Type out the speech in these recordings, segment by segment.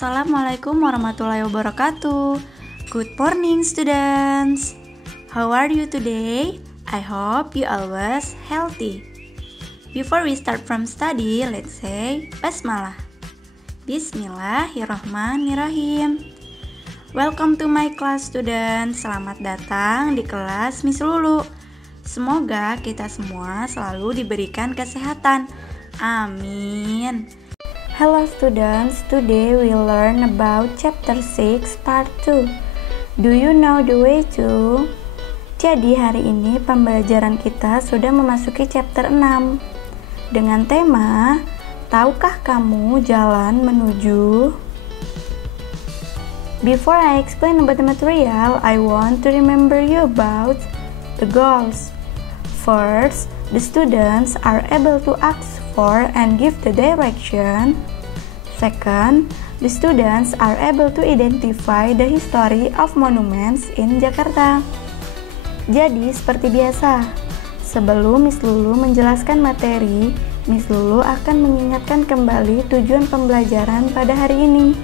Assalamualaikum warahmatullahi wabarakatuh. Good morning students. How are you today? I hope you always healthy. Before we start from study, let's say Basmalah. Bismillahirrahmanirrahim. Welcome to my class students. Selamat datang di kelas Miss Lulu. Semoga kita semua selalu diberikan kesehatan. Amin. Hello students, today we learn about chapter 6 part 2. Do you know the way to? Jadi hari ini pembelajaran kita sudah memasuki chapter 6 dengan tema tahukah kamu jalan menuju? Before I explain about the material, I want to remember you about the goals. First, the students are able to ask for and give the direction. Second, the students are able to identify the history of monuments in Jakarta. Jadi, seperti biasa, sebelum Miss Lulu menjelaskan materi, Miss Lulu akan mengingatkan kembali tujuan pembelajaran pada hari ini.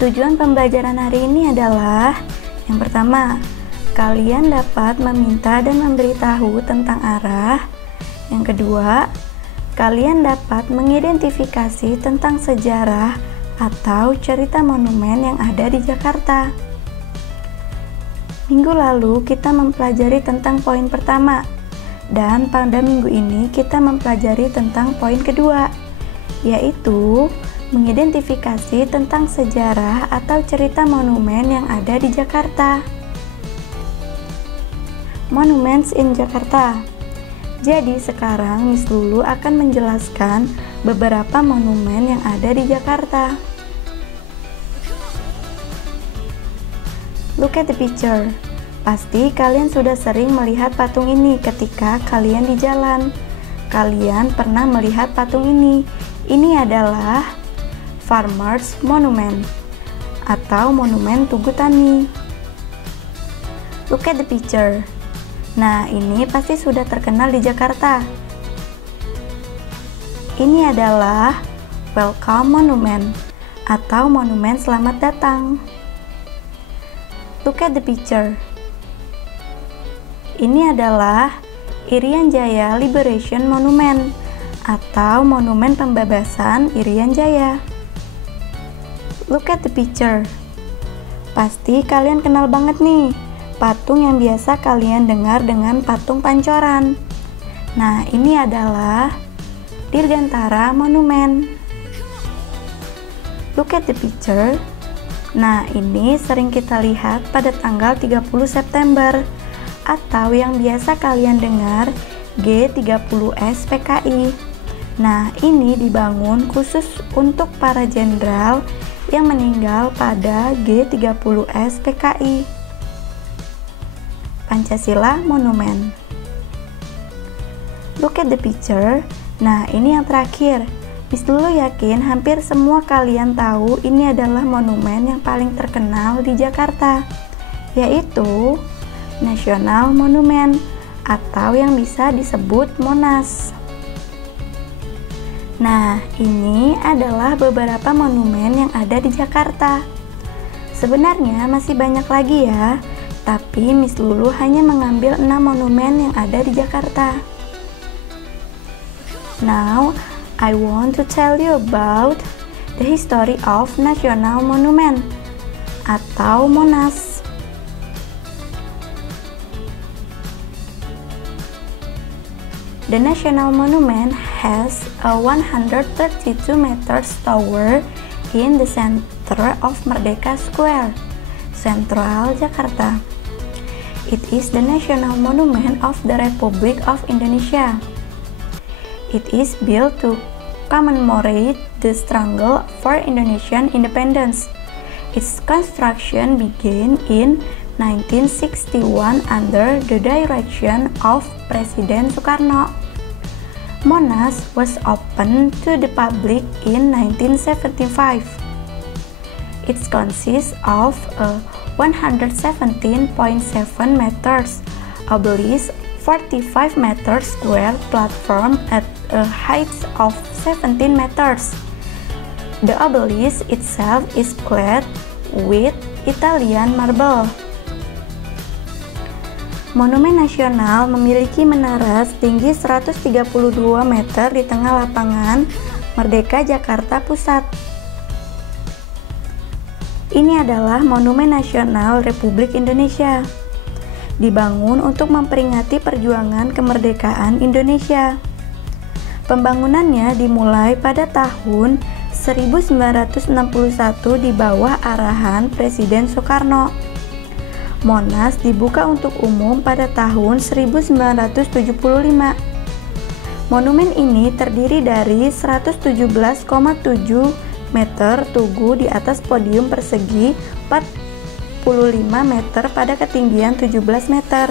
Tujuan pembelajaran hari ini adalah yang pertama, kalian dapat meminta dan memberitahu tentang arah. Yang kedua, kalian dapat mengidentifikasi tentang sejarah atau cerita monumen yang ada di Jakarta. Minggu lalu kita mempelajari tentang poin pertama, dan pada minggu ini kita mempelajari tentang poin kedua, yaitu mengidentifikasi tentang sejarah atau cerita monumen yang ada di Jakarta. Monuments in Jakarta. Jadi sekarang Miss Lulu akan menjelaskan beberapa monumen yang ada di Jakarta. Look at the picture. Pasti kalian sudah sering melihat patung ini ketika kalian di jalan. Kalian pernah melihat patung ini. Ini adalah Farmers Monument atau Monumen Tugu Tani. Look at the picture. Nah, ini pasti sudah terkenal di Jakarta. Ini adalah Welcome Monument atau Monumen Selamat Datang. Look at the picture. Ini adalah Irian Jaya Liberation Monument atau Monumen Pembebasan Irian Jaya. Look at the picture. Pasti kalian kenal banget nih patung yang biasa kalian dengar dengan patung pancoran. Nah, ini adalah Dirgantara Monument. Look at the picture. Nah, ini sering kita lihat pada tanggal 30 September atau yang biasa kalian dengar G30S PKI. Nah, ini dibangun khusus untuk para jenderal yang meninggal pada G30S PKI. Pancasila Monument. Look at the picture. Nah, ini yang terakhir. Miss Lulu yakin hampir semua kalian tahu ini adalah monumen yang paling terkenal di Jakarta, yaitu National Monument atau yang bisa disebut Monas. Nah, ini adalah beberapa monumen yang ada di Jakarta. Sebenarnya masih banyak lagi ya, tapi Miss Lulu hanya mengambil 6 monumen yang ada di Jakarta. Now, I want to tell you about the history of National Monument atau Monas. The National Monument has a 132 meters tower in the center of Merdeka Square, Central Jakarta. It is the national monument of the Republic of Indonesia. It is built to commemorate the struggle for Indonesian independence. Its construction began in 1961 under the direction of Presiden Soekarno. Monas was opened to the public in 1975. It consists of a 117.7 meters obelisk 45 meters square platform at a height of 17 meters. The obelisk itself is clad with Italian marble. Monumen Nasional memiliki menara setinggi 132 meter di tengah lapangan Merdeka Jakarta Pusat. Ini adalah Monumen Nasional Republik Indonesia. Dibangun untuk memperingati perjuangan kemerdekaan Indonesia. Pembangunannya dimulai pada tahun 1961 di bawah arahan Presiden Soekarno. Monas dibuka untuk umum pada tahun 1975. Monumen ini terdiri dari 117,7 meter tugu di atas podium persegi 45 meter pada ketinggian 17 meter.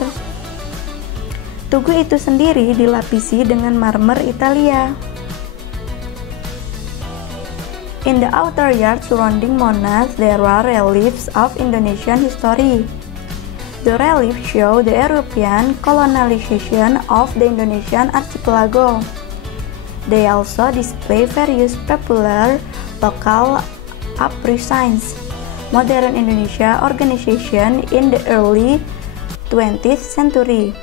Tugu itu sendiri dilapisi dengan marmer Italia. In the outer yard surrounding Monas, there are reliefs of Indonesian history. The reliefs show the European colonization of the Indonesian archipelago. They also display various popular local uprisings, modern Indonesia organization in the early 20th century,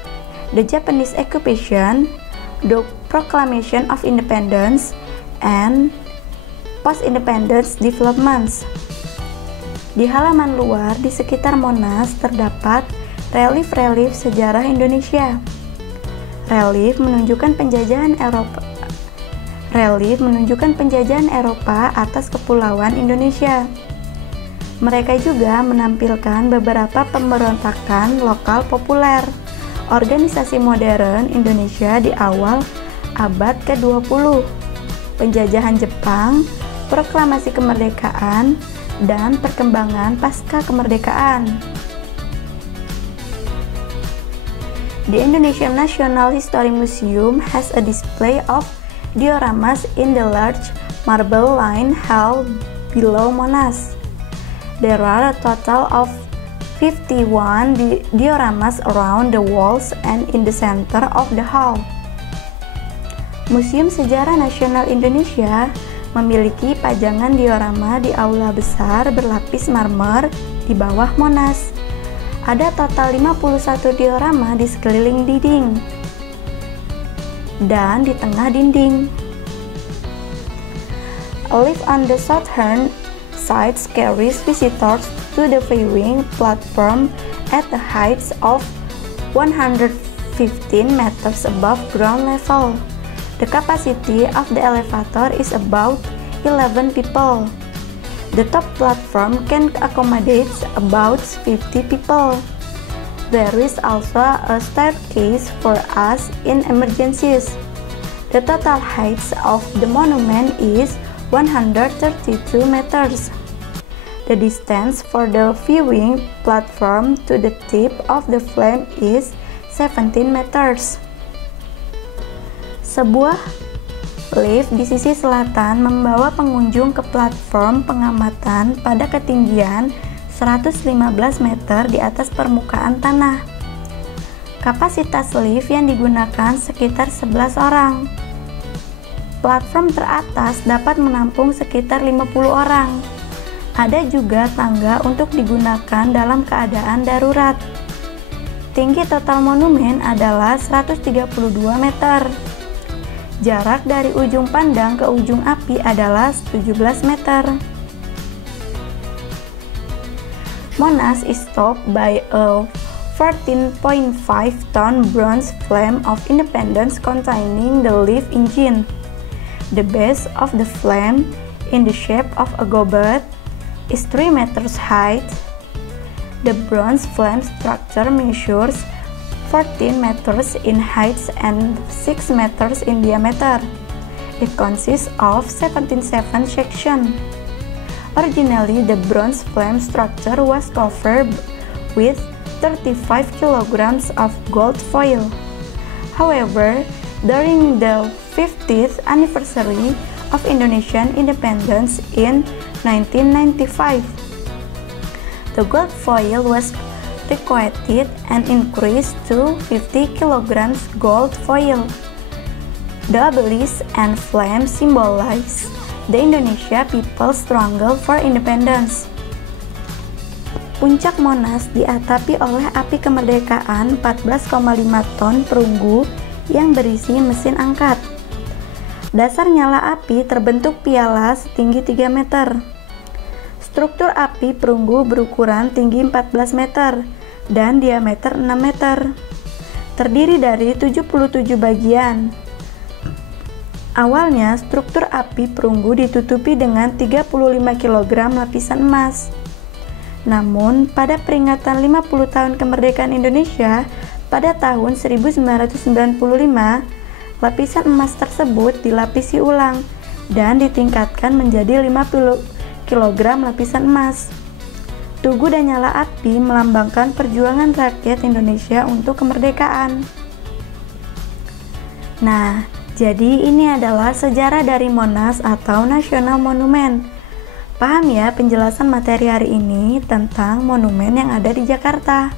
the Japanese occupation, the proclamation of independence, and post-independence developments. Di halaman luar di sekitar Monas terdapat relief-relief sejarah Indonesia. Relief menunjukkan penjajahan Eropa atas kepulauan Indonesia. Mereka juga menampilkan beberapa pemberontakan lokal populer, organisasi modern Indonesia di awal abad ke-20, penjajahan Jepang, proklamasi kemerdekaan, dan perkembangan pasca kemerdekaan. The Indonesian National History Museum has a display of dioramas in the large marble line hall below Monas. There are a total of 51 dioramas around the walls and in the center of the hall. Museum Sejarah Nasional Indonesia memiliki pajangan diorama di aula besar berlapis marmer di bawah Monas. Ada total 51 diorama di sekeliling dinding dan di tengah dinding. A lift on the southern side carries visitors to the viewing platform at the height of 115 meters above ground level. The capacity of the elevator is about 11 people. The top platform can accommodate about 50 people. There is also a staircase for us in emergencies. The total height of the monument is 132 meters. The distance for the viewing platform to the tip of the flame is 17 meters. Sebuah lift di sisi selatan membawa pengunjung ke platform pengamatan pada ketinggian 115 meter di atas permukaan tanah. Kapasitas lift yang digunakan sekitar 11 orang. Platform teratas dapat menampung sekitar 50 orang. Ada juga tangga untuk digunakan dalam keadaan darurat. Tinggi total monumen adalah 132 meter. Jarak dari ujung pandang ke ujung api adalah 17 meter. Monas is topped by a 14.5-ton bronze flame of independence containing the leaf engine. The base of the flame, in the shape of a goblet, is 3 meters high. The bronze flame structure measures 14 meters in height and 6 meters in diameter. It consists of 77 sections. Originally, the bronze flame structure was covered with 35 kilograms of gold foil. However, during the 50th anniversary of Indonesian independence in 1995, the gold foil was recoated and increased to 50 kilograms gold foil. The obelisk and flame symbolize the Indonesia people struggle for independence. Puncak Monas diatapi oleh api kemerdekaan 14,5 ton perunggu yang berisi mesin angkat. Dasar nyala api terbentuk piala setinggi 3 meter. Struktur api perunggu berukuran tinggi 14 meter dan diameter 6 meter. Terdiri dari 77 bagian. Awalnya, struktur api perunggu ditutupi dengan 35 kg lapisan emas. Namun, pada peringatan 50 tahun kemerdekaan Indonesia pada tahun 1995, lapisan emas tersebut dilapisi ulang dan ditingkatkan menjadi 50 kg lapisan emas. Tugu dan nyala api melambangkan perjuangan rakyat Indonesia untuk kemerdekaan. Nah, jadi ini adalah sejarah dari Monas atau National Monument. Paham ya penjelasan materi hari ini tentang monumen yang ada di Jakarta.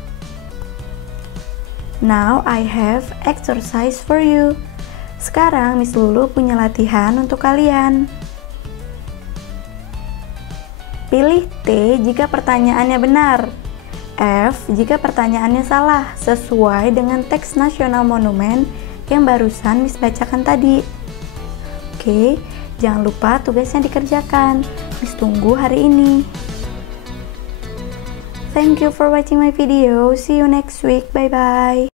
Now I have exercise for you. Sekarang Miss Lulu punya latihan untuk kalian. Pilih T jika pertanyaannya benar, F jika pertanyaannya salah sesuai dengan teks National Monument yang barusan Miss bacakan tadi. Oke, jangan lupa tugasnya dikerjakan. Miss tunggu hari ini. Thank you for watching my video. See you next week. Bye bye.